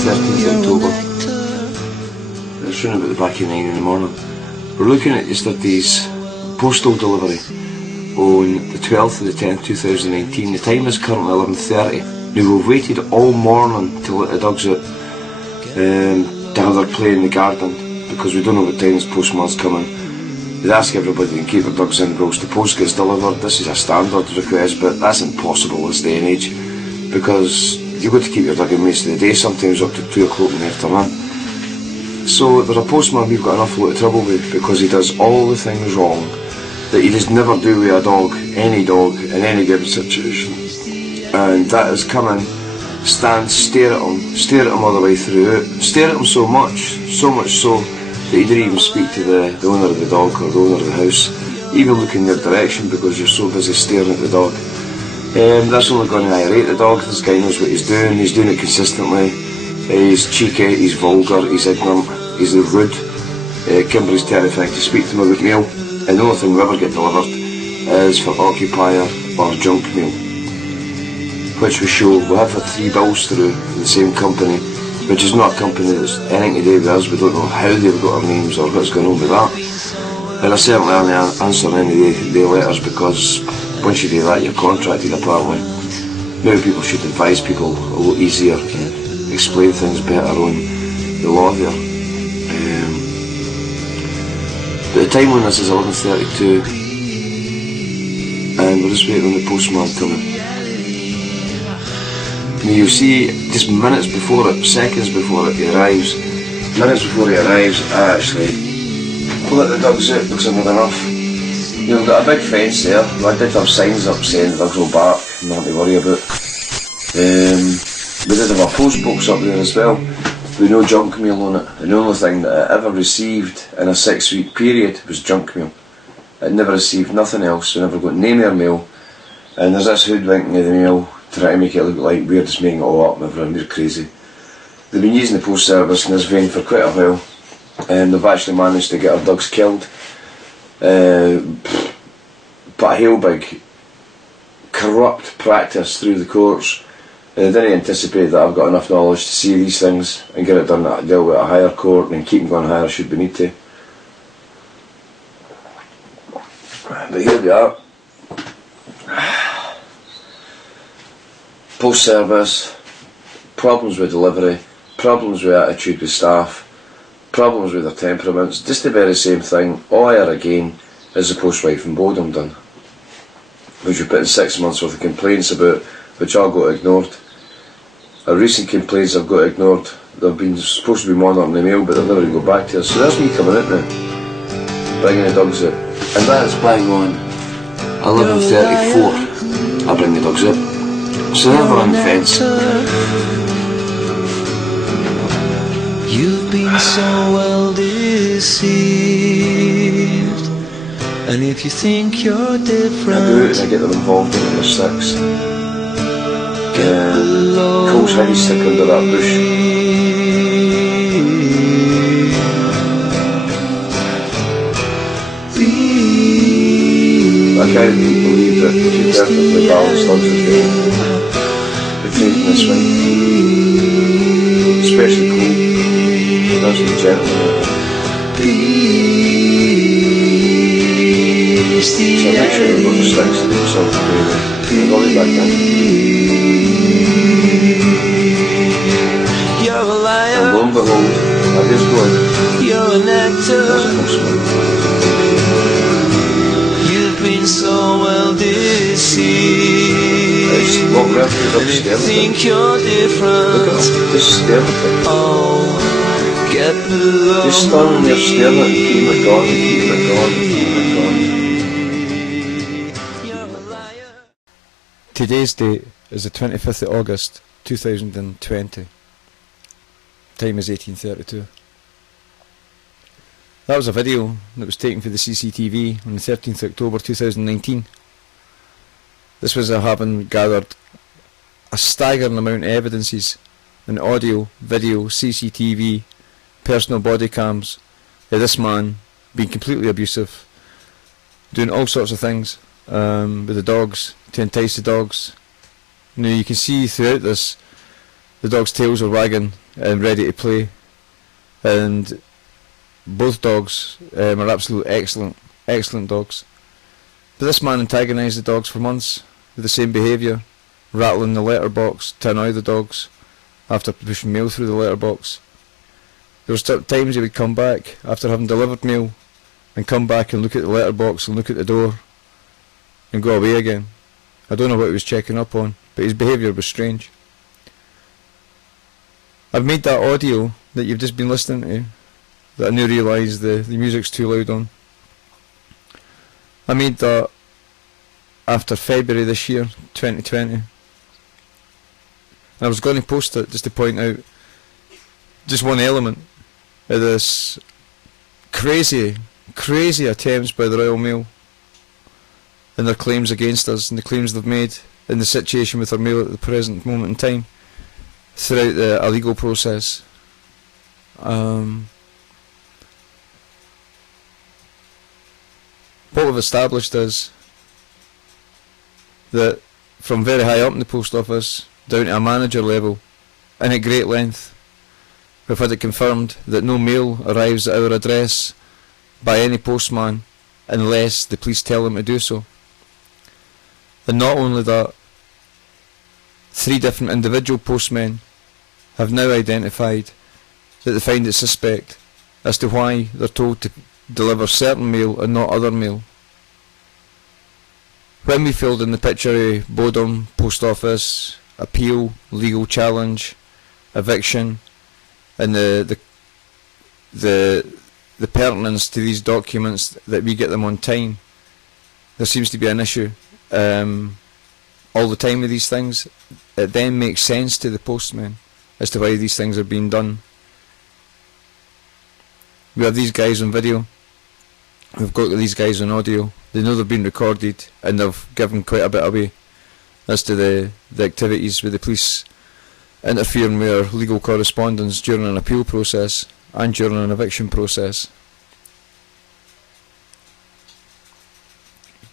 13th of October. It's around about the back of 9 in the morning. We're looking at yesterday's postal delivery on the 12th of the 10th 2019. The time is currently 11:30. Now we've waited all morning to let the dogs out to have their play in the garden because we don't know what time this postman's coming. We'd ask everybody to keep their dogs indoors. The post gets delivered. This is a standard request, but that's impossible this day and age because you've got to keep your dog in most of the day, sometimes up to 2 o'clock in the afternoon. So there's a postman we've got an awful lot of trouble with because he does all the things wrong that he does never do with a dog, in any given situation. And that is come in, stand, stare at him all the way through, stare at him so much so that he didn't even speak to the owner of the dog or the owner of the house, even look in their direction because you're so busy staring at the dog. That's only going to irate the dog. This guy knows what he's doing it consistently. He's cheeky, he's vulgar, he's ignorant, he's rude. Kimberly's terrifying to speak to him about mail, and the only thing we ever get delivered is for occupier or junk mail, which we show. We have had 3 bills through from the same company, which is not a company that's anything to do with us. We don't know how they've got our names or what's going on with that. And I certainly aren't answering any of the letters because once you do that you're contracted apparently. Maybe people should advise people a lot easier and explain things better on the law there. But the time on this is 11:32 and we're just waiting on the postman coming. Now you'll see just minutes before it, seconds before he arrives, I actually let the dogs out because I've had enough. We've got a big fence there. I did have signs up saying the dogs will bark, nothing to worry about. We did have a post box up there as well with no junk mail on it, and the only thing that I ever received in a 6-week period was junk mail. I'd never received nothing else, I never got no more mail, and there's this hoodwinking of the mail trying to make it look like we're just making it all up and everything, we're crazy. They've been using the post service in this vein for quite a while, and they've actually managed to get our dogs killed. But a hell big corrupt practice through the courts. I didn't anticipate that I've got enough knowledge to see these things and get it done at deal with a higher court and keep them going higher should we need to. But here we are. Post service, problems with delivery, problems with attitude with staff, problems with their temperaments, just the very same thing, all over again as the postwife in Bodom done, which we put in 6 months worth of complaints about, which all got ignored. Our recent complaints have got ignored. They've been supposed to be monitoring the mail, but they've never even got back to us. So there's me coming out now, bringing the dogs out, and that's bang on 11:34. I bring the dogs out. So they're on the fence. You've been so well deceived, and if you think you're different, I go out and I get them involved in number 6. Cole's heavy stick under that bush. I can't believe that two perfectly balanced dogs are getting betrayed this way. Especially Cole. That's the gentleman. So make sure you've got the sticks to do yourself to do it. I'll be back then. You're a liar. And lo and behold, I just go in. You're an actor. There's a postman. You've been so well deceived. Just walk around through the And if you stairs. think you're different, Look at him, just staring at it. oh, get below Just standing there staring at it, keeping it going, keeping it going, keeping it going. Today's date is the 25th of August 2020. Time is 18:32. That was a video that was taken for the CCTV on the 13th of October 2019. This was having gathered a staggering amount of evidences in audio, video, CCTV, personal body cams of this man being completely abusive, doing all sorts of things with the dogs to entice the dogs. Now you can see throughout this the dogs' tails are wagging and ready to play, and both dogs are absolute excellent dogs. But this man antagonised the dogs for months with the same behaviour, rattling the letterbox to annoy the dogs after pushing mail through the letterbox. There was times he would come back after having delivered mail and come back and look at the letterbox and look at the door and go away again. I don't know what he was checking up on, but his behaviour was strange. I've made that audio that you've just been listening to, that I now realise the music's too loud on. I made that after February this year, 2020. And I was going to post it just to point out just one element of this crazy attempts by the Royal Mail and their claims against us and the claims they've made in the situation with our mail at the present moment in time throughout the legal process. What we've established is that from very high up in the post office down to a manager level and at great length, we've had it confirmed that no mail arrives at our address by any postman unless the police tell him to do so. And not only that, 3 different individual postmen have now identified that they find it suspect as to why they're told to deliver certain mail and not other mail. When we filled in the picture of Bodom, post office, appeal, legal challenge, eviction, and the pertinence to these documents that we get them on time, there seems to be an issue all the time with these things. It then makes sense to the postmen as to why these things are being done. We have these guys on video, we've got these guys on audio, they know they've been recorded and they've given quite a bit away as to the activities with the police interfering with our legal correspondence during an appeal process and during an eviction process.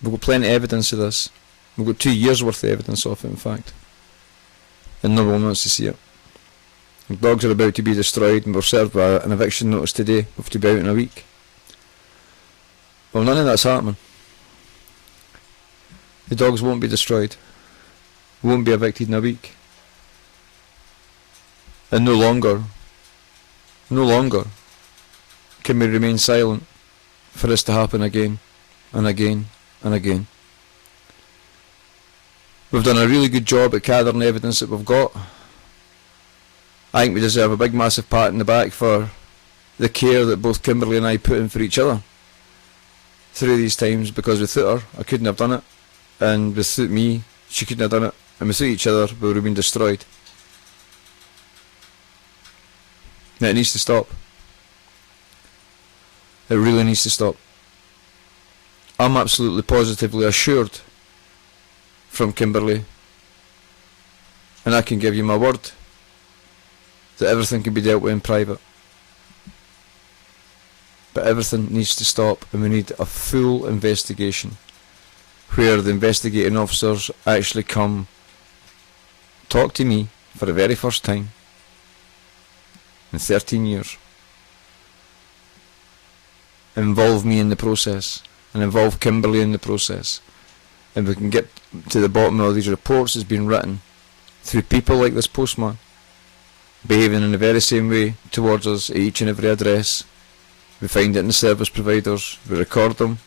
We've got plenty of evidence of this. We've got 2 years worth of evidence of it, in fact, and no one wants to see it. The dogs are about to be destroyed and we're served with an eviction notice today. We have to be out in a week. Well, none of that's happening. The dogs won't be destroyed, won't be evicted in a week, and no longer can we remain silent for this to happen again and again and again. We've done a really good job at gathering the evidence that we've got. I think we deserve a big massive pat in the back for the care that both Kimberly and I put in for each other through these times, because without her I couldn't have done it, and without me she couldn't have done it, and without each other we would have been destroyed. Now it needs to stop. It really needs to stop. I'm absolutely positively assured from Kimberly, and I can give you my word, that everything can be dealt with in private. But everything needs to stop, and we need a full investigation where the investigating officers actually come talk to me for the very first time in 13 years, involve me in the process and involve Kimberly in the process, and we can get to the bottom of all these reports that's been written through people like this postman behaving in the very same way towards us at each and every address. We find it in the service providers, we record them,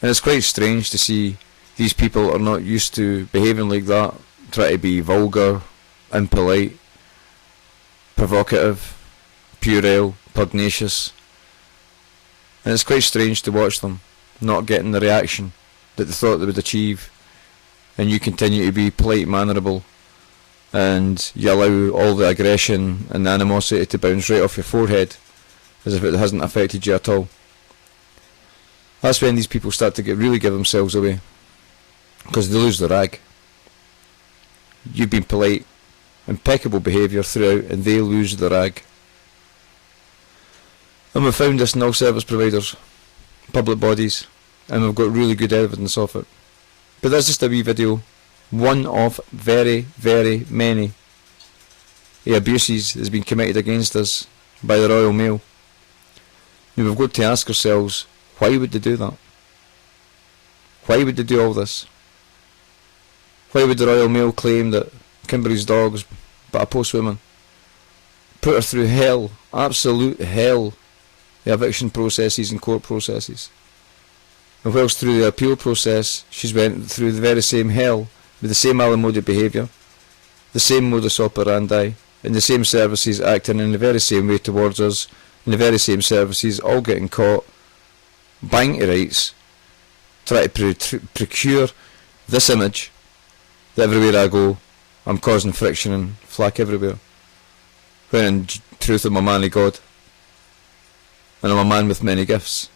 and it's quite strange to see these people are not used to behaving like that, try to be vulgar, impolite, provocative, puerile, pugnacious, and it's quite strange to watch them not getting the reaction that they thought they would achieve, and you continue to be polite, mannerable, and you allow all the aggression and the animosity to bounce right off your forehead as if it hasn't affected you at all. That's when these people start to really give themselves away, because they lose the rag. You've been polite, impeccable behaviour throughout, and they lose the rag. And we've found this in all service providers, public bodies, and we've got really good evidence of it. But that's just a wee video, one of very, very many of abuses that's been committed against us by the Royal Mail. Now we've got to ask ourselves, why would they do that? Why would they do all this? Why would the Royal Mail claim that Kimberly's dog was but a postwoman? Put her through hell, absolute hell, the eviction processes and court processes. And whilst through the appeal process, she's went through the very same hell, with the same alimony behaviour, the same modus operandi, and the same services acting in the very same way towards us, and the very same services all getting caught, buying to rights, try to procure this image, that everywhere I go, I'm causing friction and flack everywhere. When in truth I'm a man of God, and I'm a man with many gifts.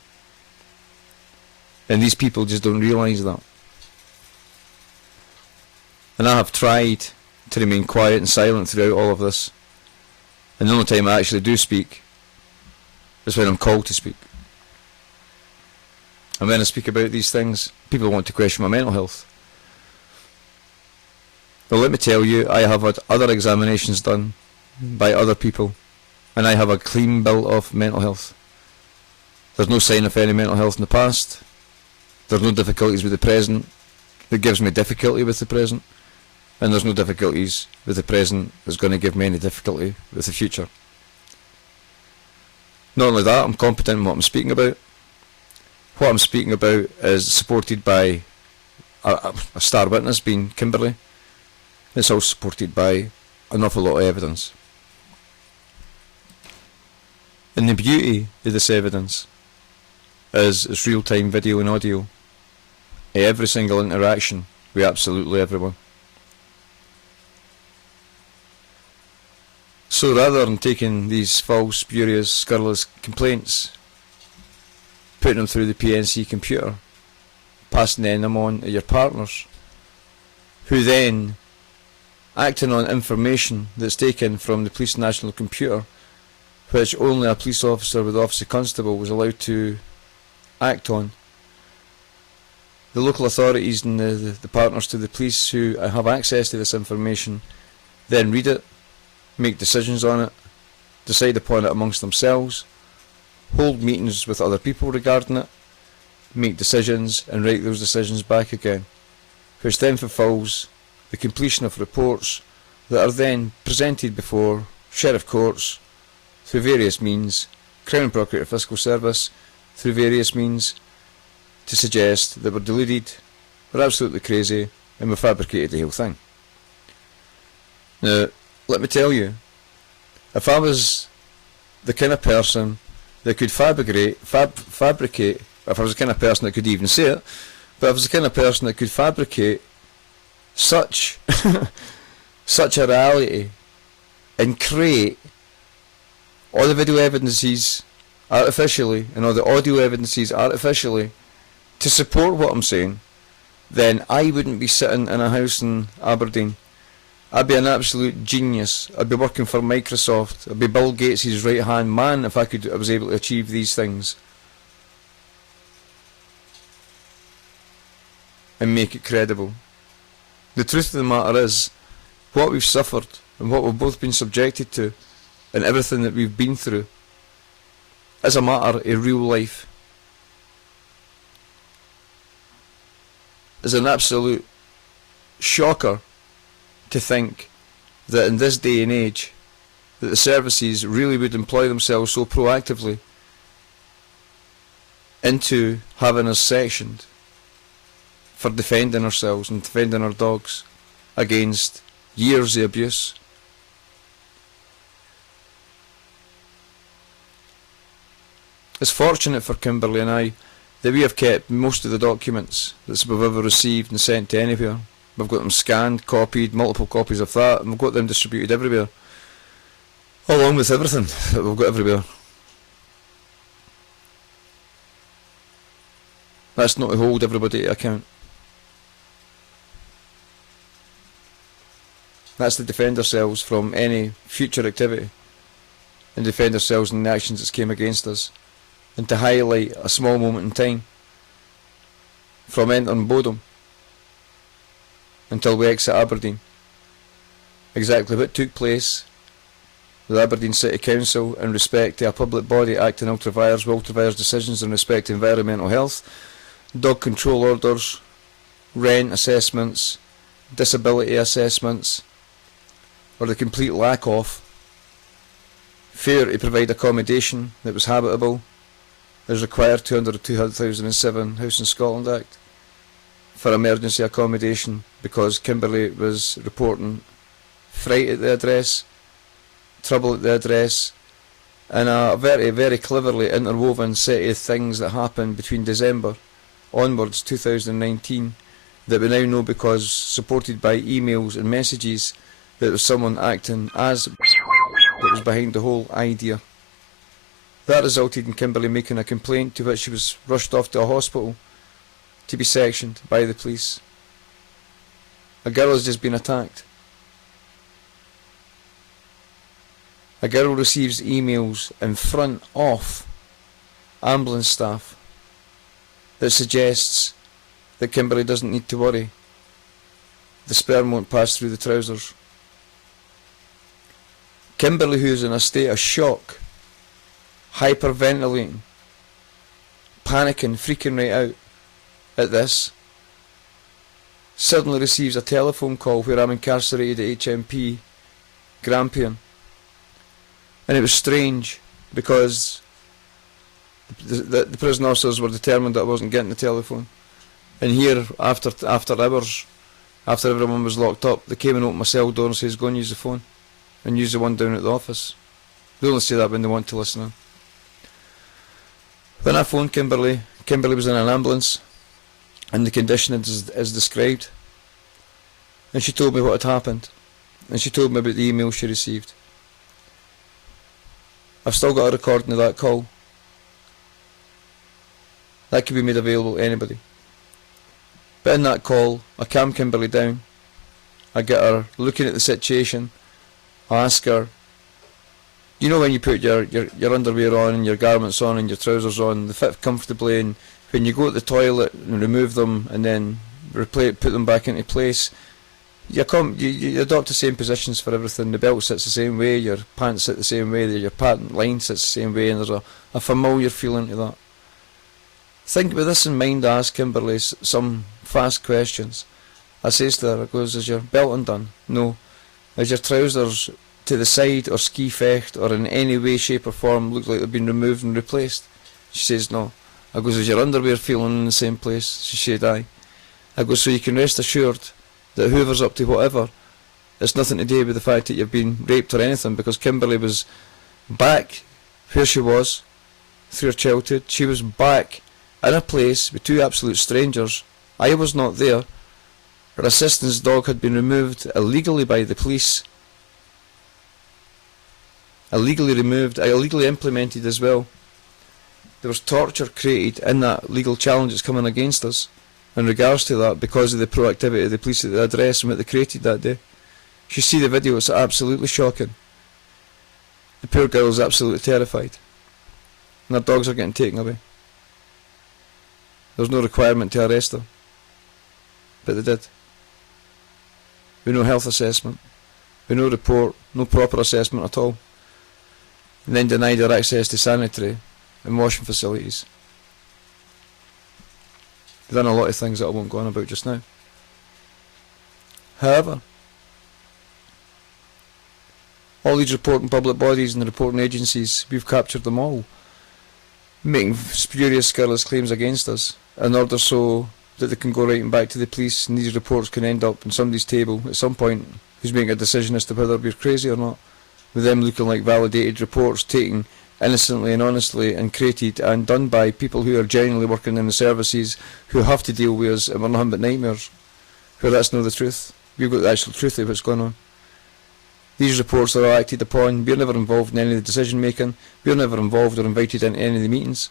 And these people just don't realise that. And I have tried to remain quiet and silent throughout all of this. And the only time I actually do speak is when I'm called to speak. And when I speak about these things, people want to question my mental health. Well, let me tell you, I have had other examinations done by other people, and I have a clean bill of mental health. There's no sign of any mental health in the past. There's no difficulties with the present that gives me difficulty with the present, and there's no difficulties with the present that's going to give me any difficulty with the future. Not only that, I'm competent in what I'm speaking about. What I'm speaking about is supported by a star witness, being Kimberly. It's also supported by an awful lot of evidence. And the beauty of this evidence is it's real-time video and audio. Every single interaction with absolutely everyone. So rather than taking these false, spurious, scurrilous complaints, putting them through the PNC computer, passing them on to your partners, who then, acting on information that's taken from the police national computer, which only a police officer with Office of Constable was allowed to act on. The local authorities and the partners to the police who have access to this information then read it, make decisions on it, decide upon it amongst themselves, hold meetings with other people regarding it, make decisions and write those decisions back again, which then fulfills the completion of reports that are then presented before sheriff courts through various means, Crown Procurator Fiscal Service through various means, to suggest that we're deluded, we're absolutely crazy, and we've fabricated the whole thing. Now, let me tell you, if I was the kind of person that could fabricate, if I was the kind of person that could even say it, but if I was the kind of person that could fabricate such such a reality and create all the video evidences artificially and all the audio evidences artificially to support what I'm saying, then I wouldn't be sitting in a house in Aberdeen. I'd be an absolute genius. I'd be working for Microsoft. I'd be Bill Gates' right hand man if I was able to achieve these things and make it credible. The truth of the matter is, what we've suffered and what we've both been subjected to and everything that we've been through is a matter of real life. It's an absolute shocker to think that in this day and age that the services really would employ themselves so proactively into having us sectioned for defending ourselves and defending our dogs against years of abuse. It's fortunate for Kimberly and I that we have kept most of the documents that we've ever received and sent to anywhere. We've got them scanned, copied, multiple copies of that, and we've got them distributed everywhere, along with everything that we've got everywhere. That's not to hold everybody to account. That's to defend ourselves from any future activity and defend ourselves in the actions that came against us, and to highlight a small moment in time from entering Bodom until we exit Aberdeen, exactly what took place the Aberdeen City Council in respect to a public body acting ultra vires decisions in respect to environmental health, dog control orders, rent assessments, disability assessments, or the complete lack of failure to provide accommodation that was habitable as required under the 2007 House in Scotland Act for emergency accommodation, because Kimberley was reporting fright at the address, trouble at the address, and a very, very cleverly interwoven set of things that happened between December onwards 2019 that we now know, because supported by emails and messages, that there was someone acting as that was behind the whole idea. That resulted in Kimberley making a complaint, to which she was rushed off to a hospital to be sectioned by the police. A girl has just been attacked. A girl receives emails in front of ambulance staff that suggests that Kimberley doesn't need to worry. The sperm won't pass through the trousers. Kimberley, who is in a state of shock, hyperventilating, panicking, freaking right out at this, suddenly receives a telephone call where I'm incarcerated at HMP Grampian. And it was strange because the prison officers were determined that I wasn't getting the telephone. And here, after hours, after everyone was locked up, they came and opened my cell door and says, go and use the phone, and use the one down at the office. They only say that when they want to listen in. When I phoned Kimberley, Kimberley was in an ambulance, and the condition is described. And she told me what had happened, and she told me about the email she received. I've still got a recording of that call. That could be made available to anybody. But in that call, I calm Kimberley down. I get her looking at the situation. I ask her, you know when you put your underwear on and your garments on and your trousers on, they fit comfortably, and when you go to the toilet and remove them and then put them back into place, you adopt the same positions for everything. The belt sits the same way, your pants sit the same way, your patent line sits the same way, and there's a familiar feeling to that. Think with this in mind, I ask Kimberley some fast questions. I says to her, I goes, is your belt undone? No. Is your trousers to the side or ski fecht or in any way, shape or form look like they've been removed and replaced? She says no. I goes, is your underwear feeling in the same place? She said aye. I goes, so you can rest assured that whoever's up to whatever, it's nothing to do with the fact that you've been raped or anything, because Kimberley was back where she was through her childhood. She was back in a place with two absolute strangers. I was not there. Her assistant's dog had been removed illegally by the police. Illegally removed, illegally implemented as well. There was torture created in that legal challenge that's coming against us in regards to that, because of the proactivity of the police at the address and what they created that day. If you see the video, it's absolutely shocking. The poor girl is absolutely terrified, and her dogs are getting taken away. There's no requirement to arrest her, but they did. With no health assessment, with no report, no proper assessment at all, and then denied her access to sanitary and washing facilities. They've done a lot of things that I won't go on about just now. However, all these reporting public bodies and the reporting agencies, we've captured them all, making spurious, scurrilous claims against us, in order so that they can go writing back to the police, and these reports can end up on somebody's table at some point who's making a decision as to whether we're crazy or not, with them looking like validated reports taken innocently and honestly and created and done by people who are genuinely working in the services, who have to deal with us, and we're nothing but nightmares, where that's not the truth. We've got the actual truth of what's going on. These reports are all acted upon. We're never involved in any of the decision making. We're never involved or invited into any of the meetings.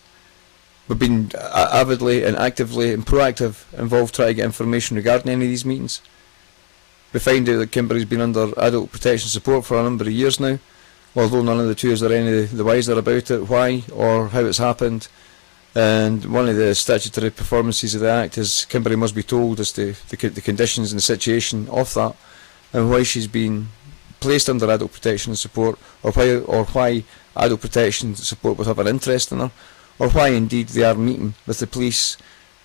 We've been avidly and actively and proactive involved trying to get information regarding any of these meetings. We find out that Kimberley's been under adult protection support for a number of years now, although none of the two is there any the wiser about it, why or how it's happened. And one of the statutory performances of the Act is Kimberley must be told as to the conditions and the situation of that, and why she's been placed under adult protection and support, or why adult protection and support would have an interest in her, or why indeed they are meeting with the police,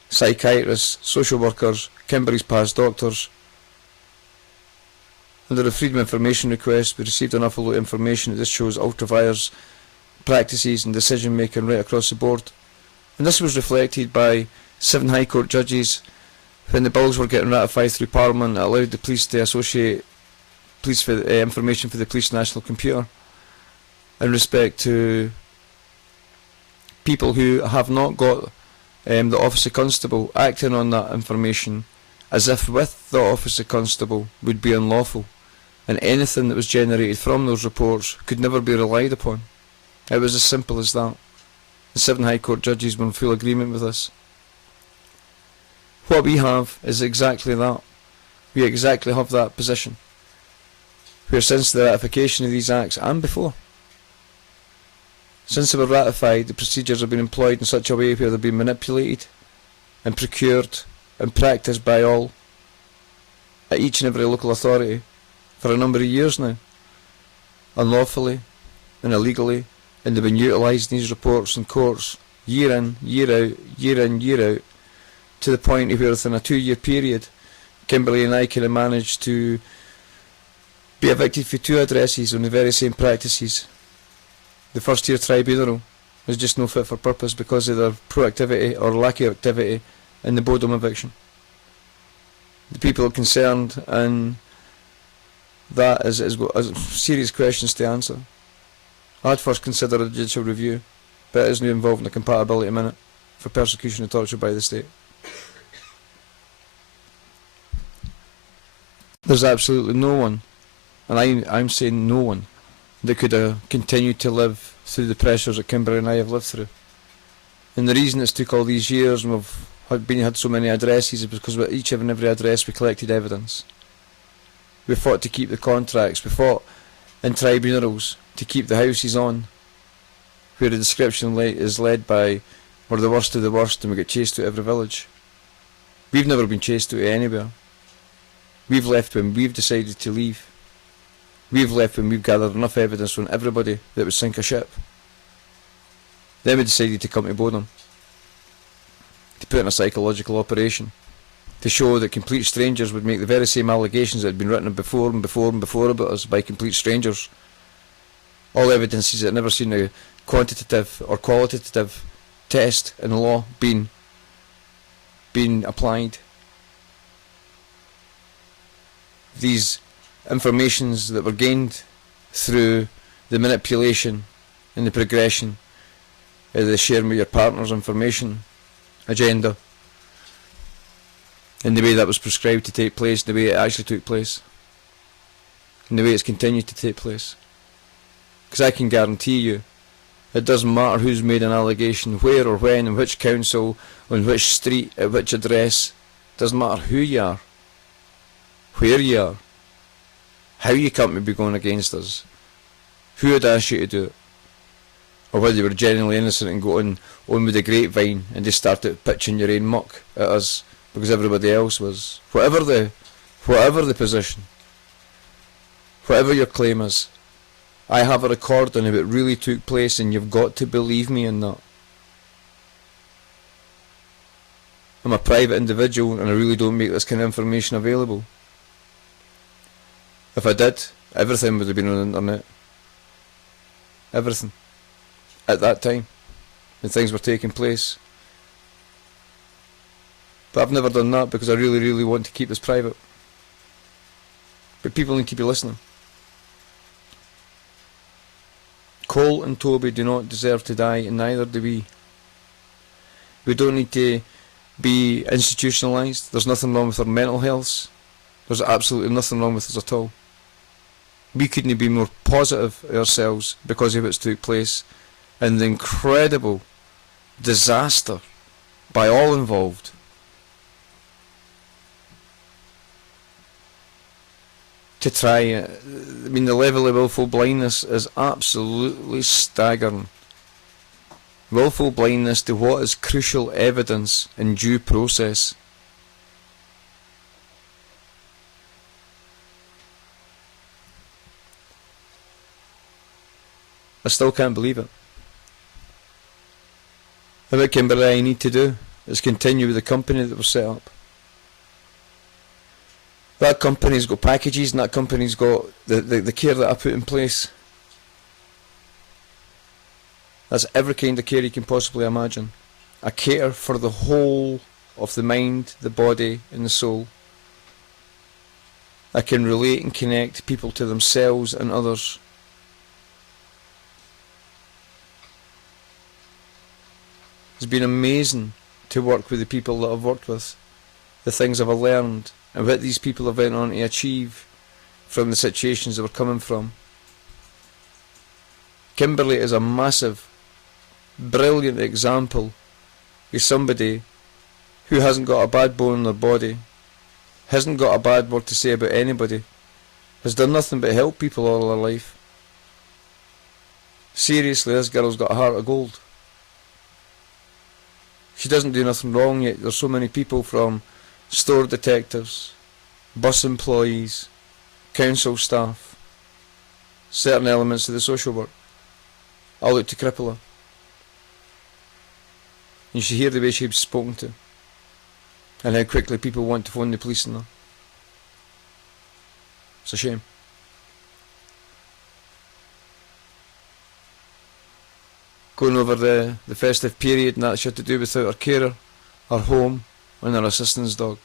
psychiatrists, social workers, Kimberley's past doctors. Under the Freedom of Information request, we received an awful lot of information that this shows ultra-vires practices and decision making right across the board. And this was reflected by 7 High Court judges when the bills were getting ratified through Parliament that allowed the police to associate police for, information for the Police National Computer in respect to people who have not got the Office of Constable acting on that information as if with the Office of Constable would be unlawful, and anything that was generated from those reports could never be relied upon. It was as simple as that. The 7 High Court judges were in full agreement with this. What we have is exactly that. We exactly have that position, where since the ratification of these acts, and before, since they were ratified, the procedures have been employed in such a way where they've been manipulated and procured and practised by all at each and every local authority for a number of years now, unlawfully and illegally, and they've been utilised in these reports in courts year in, year out, year in, year out, to the point where within a 2-year period Kimberley and I can have managed to be evicted for 2 addresses on the very same practices. The first tier tribunal was just no fit for purpose because of their proactivity or lack of activity in the Bodom eviction. The people concerned, and that is serious questions to answer. I'd first consider a judicial review, but it isn't involving a compatibility minute for persecution and torture by the state. There's absolutely no one, and I'm saying no one, that could have continued to live through the pressures that Kimberley and I have lived through. And the reason it's took all these years and we've had so many addresses is because with each and every address we collected evidence. We fought to keep the contracts, we fought in tribunals to keep the houses on, where the description is led by we're the worst of the worst and we get chased to every village. We've never been chased to anywhere. We've left when we've decided to leave. We've left when we've gathered enough evidence from everybody that would sink a ship. Then we decided to come to Bodom, to put in a psychological operation, to show that complete strangers would make the very same allegations that had been written before and before and before about us by complete strangers. All evidences that had never seen a quantitative or qualitative test in law being applied. These informations that were gained through the manipulation and the progression of the sharing with your partner's information agenda, and the way that was prescribed to take place, the way it actually took place, and the way it's continued to take place. Because I can guarantee you, it doesn't matter who's made an allegation, where or when, in which council, on which street, at which address. It doesn't matter who you are, where you are, how you come to be going against us, who had asked you to do it, or whether you were genuinely innocent and go on with the grapevine and just started pitching your own muck at us because everybody else was. Whatever the position, whatever your claim is, I have a recording of it really took place, and you've got to believe me in that. I'm a private individual and I really don't make this kind of information available. If I did, everything would have been on the internet. Everything. At that time, when things were taking place. But I've never done that because I really, really want to keep this private. But people need to be listening. Cole and Toby do not deserve to die, and neither do we. We don't need to be institutionalised. There's nothing wrong with our mental health. There's absolutely nothing wrong with us at all. We couldn't be more positive ourselves because of what's took place and the incredible disaster by all involved. To try, the level of willful blindness is absolutely staggering. Willful blindness to what is crucial evidence in due process. I still can't believe it. And what Kimberley I need to do is continue with the company that was set up. That company's got packages, and that company's got the care that I put in place. That's every kind of care you can possibly imagine. I cater for the whole of the mind, the body and the soul. I can relate and connect people to themselves and others. It's been amazing to work with the people that I've worked with, the things I've learned, and what these people have went on to achieve from the situations they were coming from. Kimberley is a massive, brilliant example of somebody who hasn't got a bad bone in their body, hasn't got a bad word to say about anybody, has done nothing but help people all her life. Seriously, this girl's got a heart of gold. She doesn't do nothing wrong, yet there's so many people, from store detectives, bus employees, council staff, certain elements of the social work, all out to cripple her. You should hear the way she's spoken to, and how quickly people want to phone the police on her. It's a shame. Going over the festive period, and that she had to do without her carer, her home, and her assistance dog,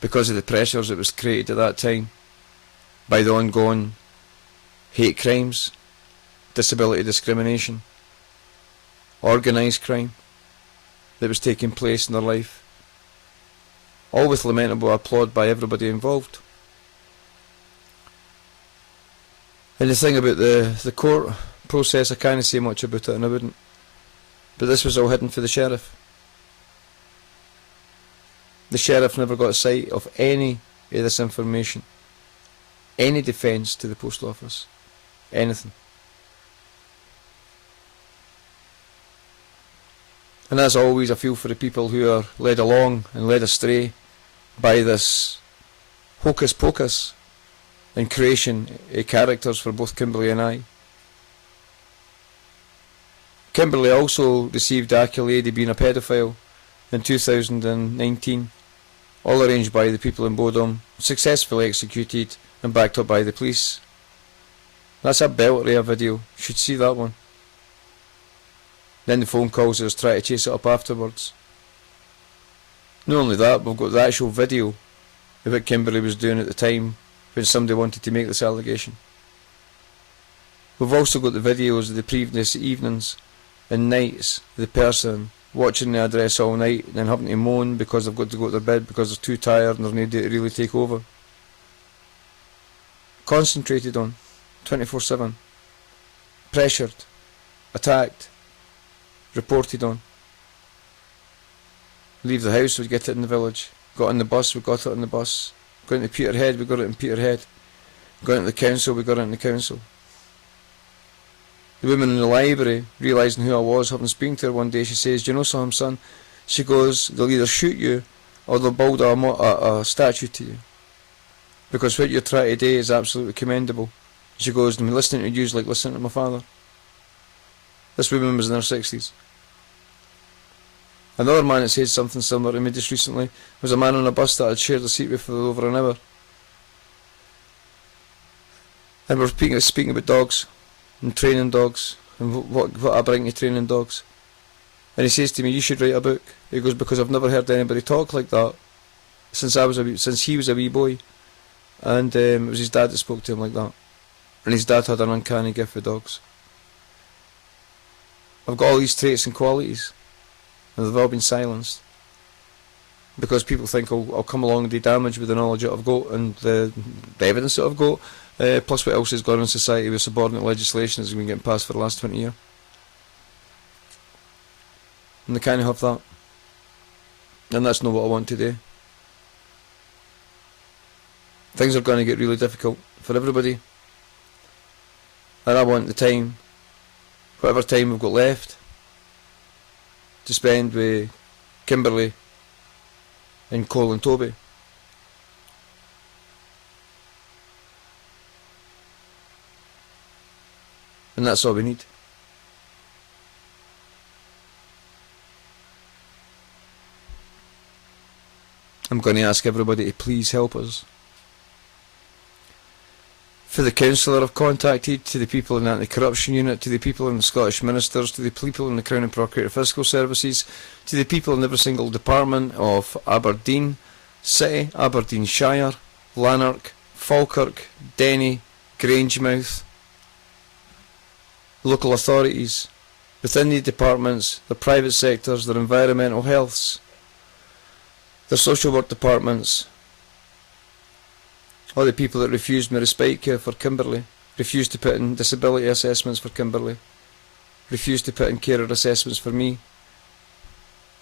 because of the pressures that was created at that time by the ongoing hate crimes, disability discrimination, organised crime that was taking place in their life, all with lamentable applaud by everybody involved. And the thing about the court process, I can't say much about it, and I wouldn't, but this was all hidden for the sheriff. The sheriff never got sight of any of this information, any defence to the post office, anything. And as always, I feel for the people who are led along and led astray by this hocus pocus and creation of characters for both Kimberley and I. Kimberley also received the accolade of being a paedophile in 2019, all arranged by the people in Bodom, successfully executed and backed up by the police. That's a belter of a video, you should see that one. Then the phone calls us try to chase it up afterwards. Not only that, we've got the actual video of what Kimberley was doing at the time when somebody wanted to make this allegation. We've also got the videos of the previous evenings and nights, the person watching the address all night and then having to moan because they've got to go to their bed because they're too tired and there's nobody to really take over. Concentrated on, 24/7. Pressured, attacked, reported on. Leave the house, we get it in the village. Got on the bus, we got it on the bus. Got into Peterhead, we got it in Peterhead. Got into the council, we got it in the council. The woman in the library, realising who I was, having spoken to her one day, she says, "Do you know something, son?" She goes, "They'll either shoot you or they'll build a statue to you. Because what you're trying to do is absolutely commendable." She goes, "I'm listening to you like listening to my father." This woman was in her 60s. Another man that said something similar to me just recently was a man on a bus that I'd shared a seat with for over an hour. And we're speaking about dogs and training dogs and what I bring to training dogs. And he says to me, "You should write a book." He goes, "Because I've never heard anybody talk like that since he was a wee boy." And it was his dad that spoke to him like that. And his dad had an uncanny gift for dogs. I've got all these traits and qualities, and they've all been silenced because people think I'll come along and do damage with the knowledge that I've got and the evidence that I've got, plus what else has gone on in society with subordinate legislation that's been getting passed for the last 20 years. And they can't have that. And that's not what I want to do. Things are going to get really difficult for everybody. And I want the time, whatever time we've got left, to spend with Kimberley and Cole and Toby. And that's all we need. I'm going to ask everybody to please help us. For the councillor I've contacted, to the people in the anti-corruption unit, to the people in the Scottish ministers, to the people in the Crown and Procurator Fiscal Services, to the people in every single department of Aberdeen City, Aberdeenshire, Lanark, Falkirk, Denny, Grangemouth, local authorities, within the departments, the private sectors, their environmental healths, their social work departments, all the people that refused my respite care for Kimberley, refused to put in disability assessments for Kimberley, refused to put in carer assessments for me.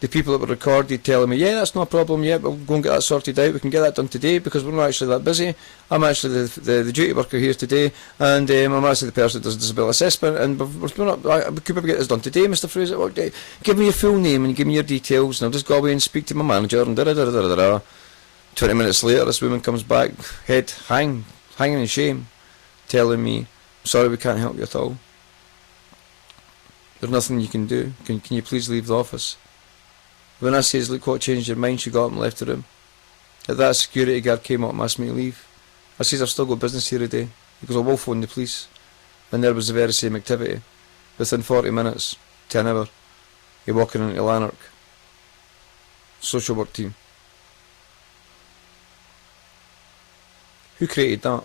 The people that were recorded telling me, yeah, that's no problem, yeah, we'll go and get that sorted out, we can get that done today because we're not actually that busy. I'm actually the duty worker here today, and I'm actually the person that does disability assessment, and we're not, could we get this done today, Mr. Fraser? Well, give me your full name and give me your details, and I'll just go away and speak to my manager, and da-da-da-da-da-da. 20 minutes later, this woman comes back, head hanging in shame, telling me, sorry, we can't help you at all. There's nothing you can do. Can you please leave the office? When I says, look what changed your mind, she got up and left the room. That security guard came up and asked me to leave. I says, I've still got business here today. He goes, I will phone the police. And there was the very same activity. Within 40 minutes to an hour, you're walking into Lanark. Social work team. Who created that?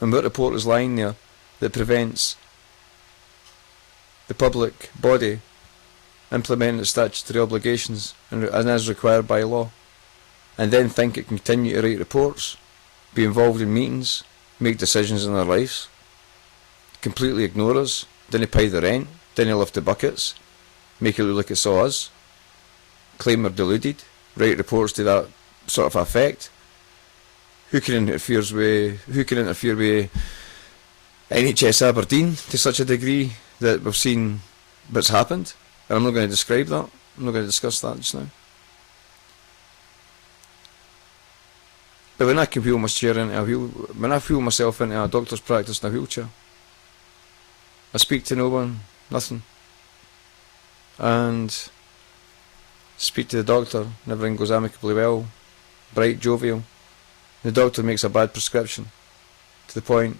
And what report is lying there that prevents the public body implementing its statutory obligations and as required by law, and then think it can continue to write reports, be involved in meetings, make decisions in their lives, completely ignore us, didn't pay the rent, didn't lift the buckets, make it look like it's all us, claim we're deluded, write reports to that sort of effect. Who can interfere with NHS Aberdeen to such a degree that we've seen what's happened? And I'm not going to describe that. I'm not going to discuss that just now. But when I can wheel my chair into when I wheel myself into a doctor's practice in a wheelchair, I speak to no one, nothing, and speak to the doctor, and everything goes amicably well, bright, jovial. The doctor makes a bad prescription to the point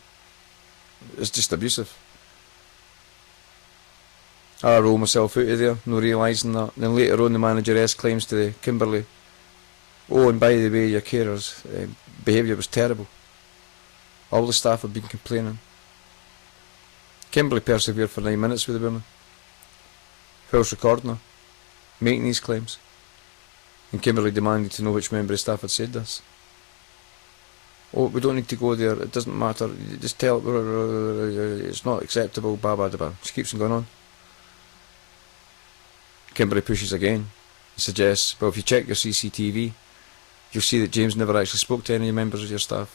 it's just abusive. I roll myself out of there, no realising that. And then later on the manageress claims to the Kimberley, oh, and by the way, your carer's behaviour was terrible. All the staff have been complaining. Kimberley persevered for 9 minutes with the woman, whilst recording her, making these claims. And Kimberley demanded to know which member of staff had said this. Oh, we don't need to go there, it doesn't matter, you just tell it's not acceptable, blah blah blah. She keeps on going on. Kimberley pushes again and suggests, well, if you check your CCTV, you'll see that James never actually spoke to any members of your staff.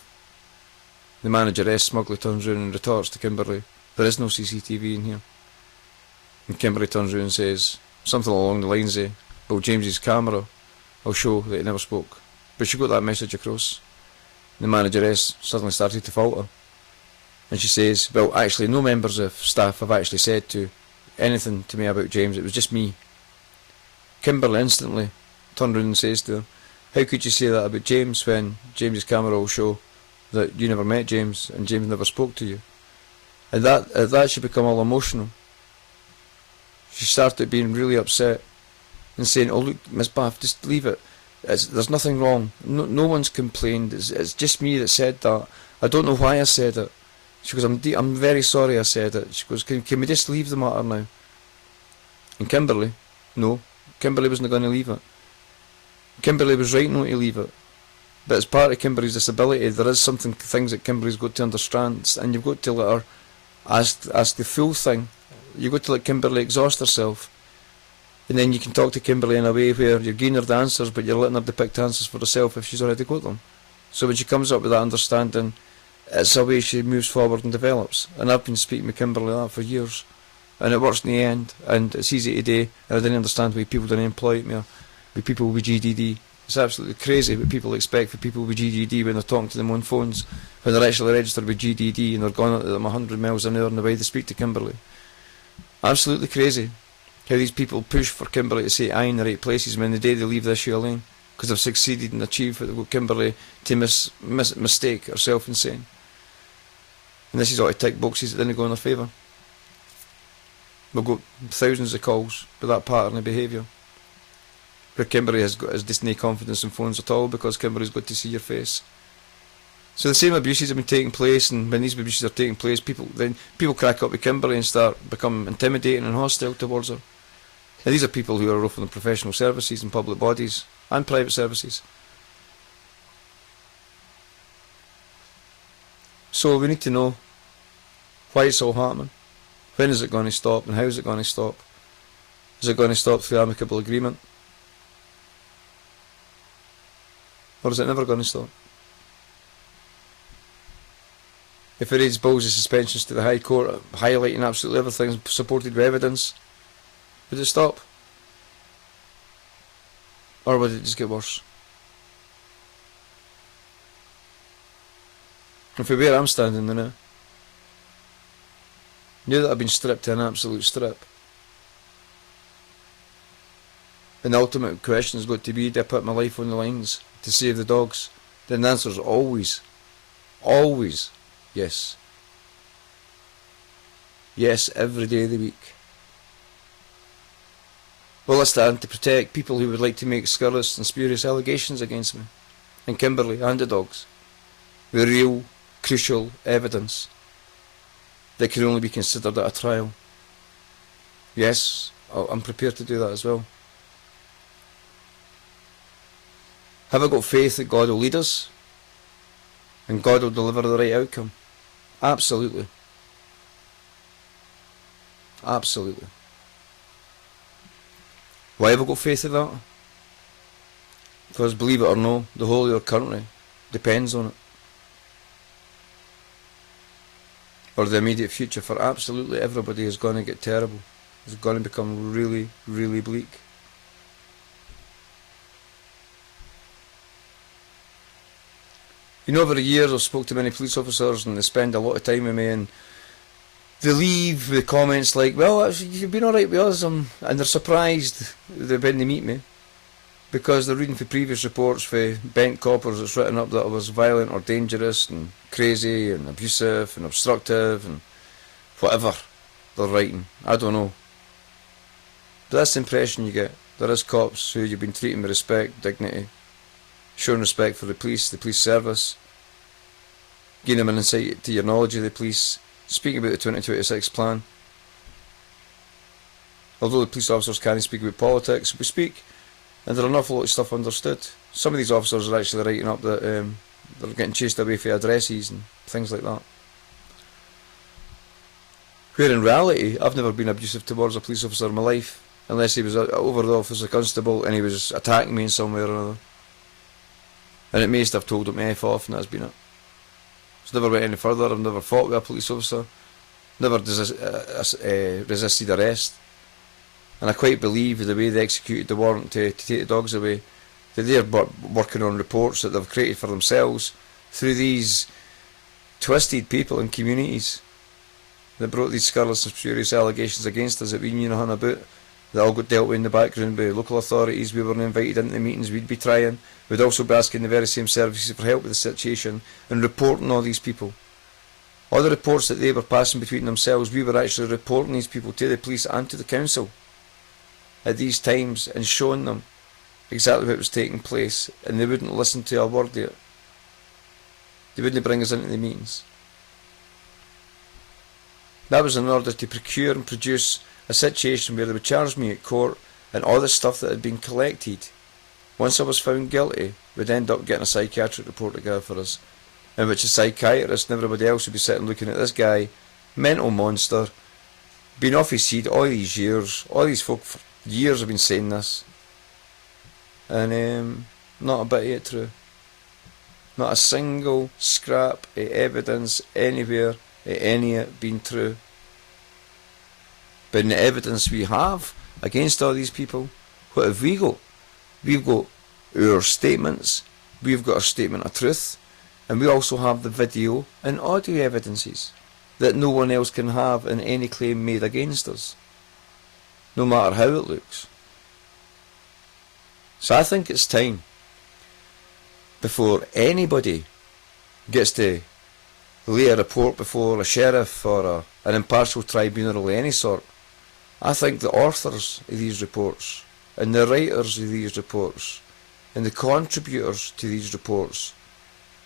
The manageress smugly turns around and retorts to Kimberley, there is no CCTV in here. And Kimberley turns around and says something along the lines of, well, James's camera will show that he never spoke. But she got that message across. The manageress suddenly started to falter, and she says, well, actually no members of staff have actually said anything to me about James, it was just me. Kimberley instantly turned around and says to her, how could you say that about James when James's camera will show that you never met James and James never spoke to you? And that she became all emotional. She started being really upset and saying, oh look, Miss Bath, just leave it. There's nothing wrong. No one's complained. It's just me that said that. I don't know why I said it. She goes, I'm very sorry I said it. She goes, can we just leave the matter now? And Kimberley, no. Kimberley wasn't going to leave it. Kimberley was right not to leave it. But as part of Kimberley's disability, there is things that Kimberley's got to understand, and you've got to let her ask the full thing. You've got to let Kimberley exhaust herself. And then you can talk to Kimberley in a way where you're giving her the answers, but you're letting her depict answers for herself if she's already got them. So when she comes up with that understanding, it's a way she moves forward and develops. And I've been speaking with Kimberley like that for years, and it works in the end, and it's easy to do. And I didn't understand why people didn't employ me, why people with GDD It's absolutely crazy what people expect for people with GDD when they're talking to them on phones, when they're actually registered with GDD and they're going at them 100 miles an hour in the way they speak to Kimberley. Absolutely crazy how these people push for Kimberley to say aye in the right places when the day they leave the issue alone, because they've succeeded and achieved what they've got Kimberley to mistake herself in saying. And this is all to tick boxes that didn't go in their favour. We've got thousands of calls with that pattern of behaviour, where Kimberley has just no confidence in phones at all because Kimberley's got to see your face. So the same abuses have been taking place, and when these abuses are taking place, people crack up with Kimberley and start become intimidating and hostile towards her. Now these are people who are rough on the professional services and public bodies and private services. So we need to know why it's all happening. When is it going to stop, and how is it going to stop? Is it going to stop through amicable agreement? Or is it never going to stop? If it is bills of suspensions to the High Court, highlighting absolutely everything supported with evidence, would it stop? Or would it just get worse? And for where I'm standing now, now that I've been stripped to an absolute strip, and the ultimate question has got to be, do I put my life on the lines to save the dogs? Then the answer is always, yes. Yes, every day of the week. Will I stand to protect people who would like to make scurrilous and spurious allegations against me, and Kimberley and the dogs, with real, crucial evidence that can only be considered at a trial? Yes, I'm prepared to do that as well. Have I got faith that God will lead us and God will deliver the right outcome? Absolutely. Absolutely. Why have I got faith in that? Because believe it or no, the whole of your country depends on it. Or the immediate future for absolutely everybody is going to get terrible. It's going to become really, really bleak. You know, over the years I've spoke to many police officers and they spend a lot of time with me, and they leave with comments like, well, actually, you've been alright with us, and they're surprised when they meet me, because they're reading for previous reports for bent coppers that's written up that I was violent or dangerous and crazy and abusive and obstructive and whatever they're writing. I don't know. But that's the impression you get. There is cops who you've been treating with respect, dignity, showing respect for the police service, giving them an insight to your knowledge of the police, speaking about the 2026 plan. Although the police officers can't speak about politics, we speak, and there are an awful lot of stuff understood. Some of these officers are actually writing up that they're getting chased away for addresses and things like that. Where in reality, I've never been abusive towards a police officer in my life, unless he was over the office of constable and he was attacking me in some way or another. And at most I've told him to F off, and that's been it. It's never went any further. I've never fought with a police officer, never resisted arrest. And I quite believe the way they executed the warrant to take the dogs away, that they're working on reports that they've created for themselves through these twisted people in communities that brought these scurrilous and spurious allegations against us that we knew nothing about, that all got dealt with in the background by local authorities. We weren't invited into the meetings we'd be trying. We'd also be asking the very same services for help with the situation and reporting all these people. All the reports that they were passing between themselves, we were actually reporting these people to the police and to the council at these times and showing them exactly what was taking place, and they wouldn't listen to a word of it. They wouldn't bring us into the meetings. That was in order to procure and produce a situation where they would charge me at court, and all the stuff that had been collected, once I was found guilty, would end up getting a psychiatric report together for us, in which a psychiatrist and everybody else would be sitting looking at this guy, mental monster, been off his seat all these years. All these folk for years have been saying this, and not a bit of it true. Not a single scrap of evidence anywhere of any of it being true. But in the evidence we have against all these people, what have we got? We've got our statements, we've got our statement of truth, and we also have the video and audio evidences that no one else can have in any claim made against us, no matter how it looks. So I think it's time, before anybody gets to lay a report before a sheriff or an impartial tribunal of any sort, I think the authors of these reports and the writers of these reports and the contributors to these reports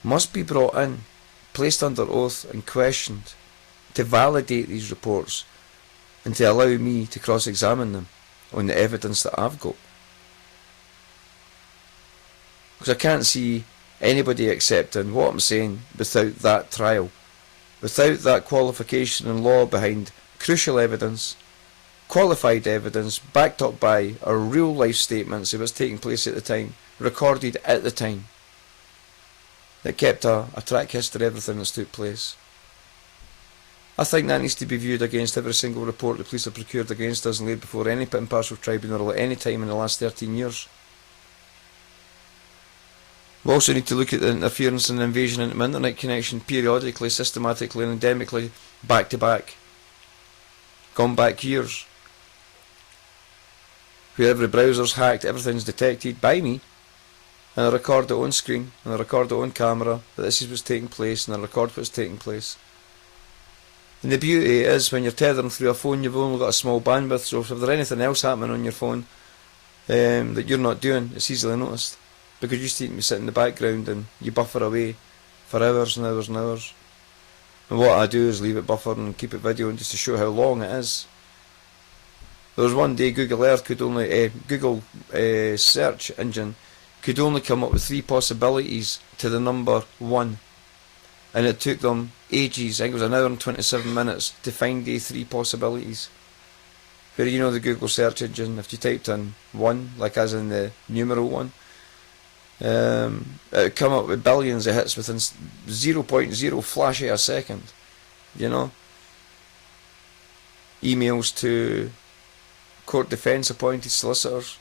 must be brought in, placed under oath and questioned to validate these reports and to allow me to cross-examine them on the evidence that I've got. Because I can't see anybody accepting what I'm saying without that trial, without that qualification and law behind crucial evidence, qualified evidence backed up by our real life statements of what's taking place at the time, recorded at the time, that kept a track history of everything that's took place. I think that needs to be viewed against every single report the police have procured against us and laid before any impartial tribunal at any time in the last 13 years. We also need to look at the interference and invasion into my internet connection periodically, systematically and endemically, back to back, gone back years, where every browser's hacked, everything's detected by me, and I record it on screen, and I record it on camera, that this is what's taking place, and I record what's taking place. And the beauty is, when you're tethering through a phone, you've only got a small bandwidth, so if there's anything else happening on your phone that you're not doing, it's easily noticed. Because you seem to sit in the background and you buffer away for hours and hours and hours. And what I do is leave it buffered and keep it videoing just to show how long it is. There was one day Google Earth could only, Google search engine could only come up with 3 possibilities to the number 1. And it took them ages, I think it was an hour and 27 minutes to find the 3 possibilities. Where you know the Google search engine, if you typed in 1, like as in the numeral 1, it would come up with billions of hits within 0.0 flash of a second, you know. Emails to court defence appointed solicitors,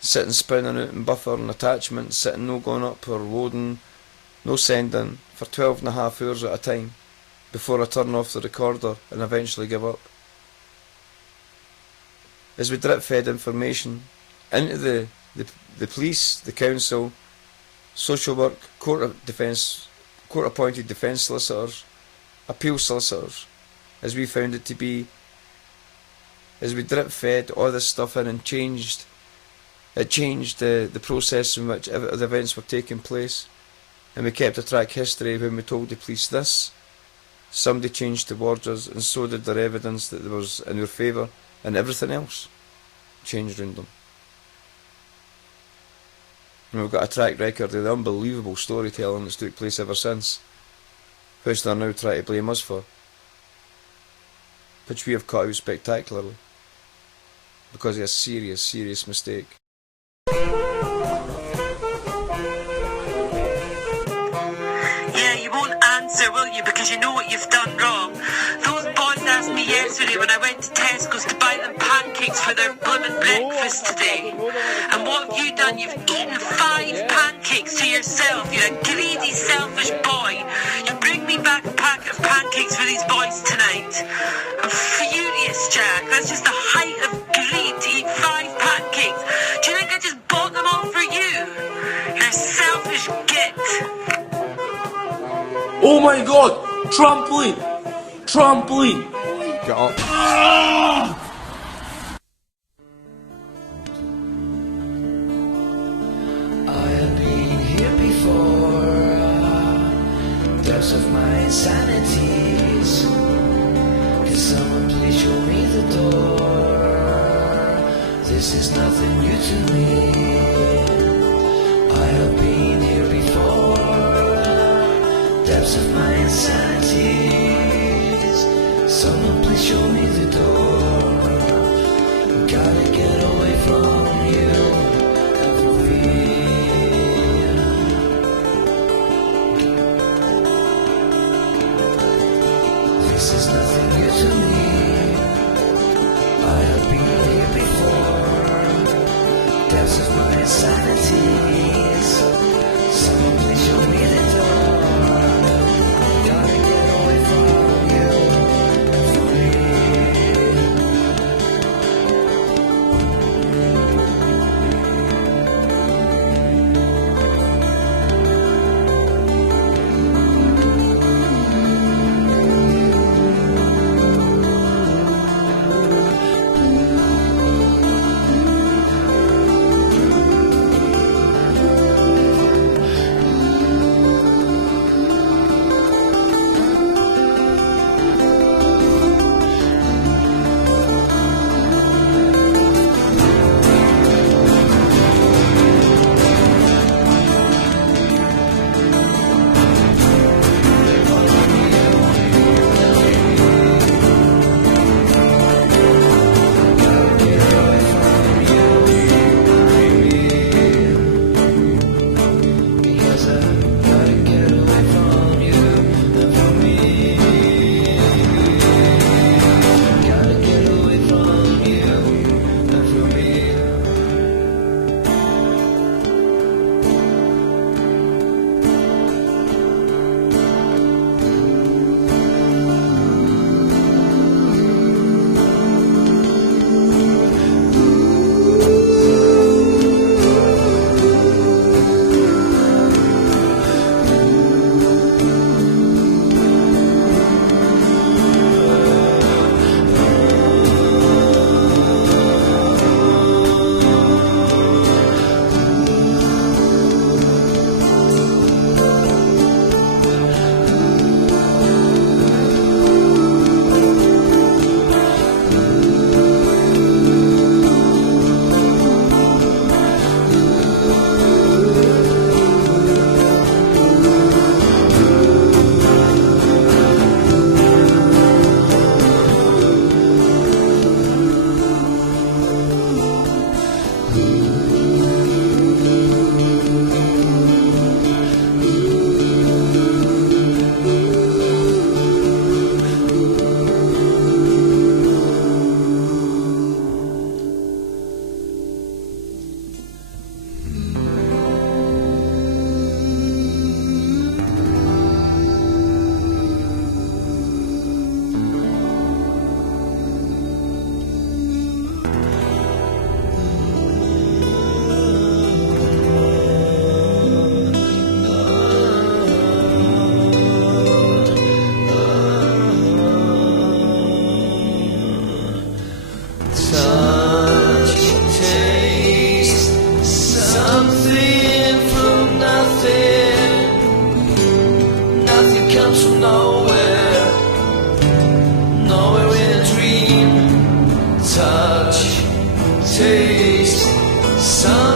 sitting spinning out and buffering attachments, sitting no going up or loading, no sending for 12.5 hours at a time before I turn off the recorder and eventually give up. As we drip fed information into the police, the council, social work, court appointed defence solicitors, appeal solicitors, as we found it to be, as we drip fed all this stuff in and it changed the process in which the events were taking place, and we kept a track history when we told the police this, somebody changed towards us and so did their evidence that there was in our favour, and everything else changed around them. And we've got a track record of the unbelievable storytelling that's took place ever since, which they're now trying to blame us for, which we have cut out spectacularly because of a serious, serious mistake. Yeah, you won't answer, will you? Because you know what you've done wrong. Those boys asked me yesterday when I went to Tesco's to buy them pancakes for their blooming breakfast today. And what have you done? You've eaten 5 pancakes to yourself. You're a greedy, selfish boy. You bring me back a pack of pancakes for these boys tonight. I'm furious, Jack. That's just the height of greed to eat 5 pancakes. Do you think I just bought them all for you? You're a selfish git. Oh my god! Trampoline! Trampoline! Get up. I have been here before, depths of my insanities. Can someone please show me the door? This is nothing new to me. I have been here before, depths of my insanities. Someone please show me the door. Gotta get away from you. This is nothing new to me. I have been here before. Depths of my my sanities. Someone please show me the door. Gotta get away from you and from me. Because I gotta get away from you and from me. Gotta get away from you and from me. Touch, taste, something from nothing. Nothing comes from nowhere. Nowhere in a dream. Touch, taste, something.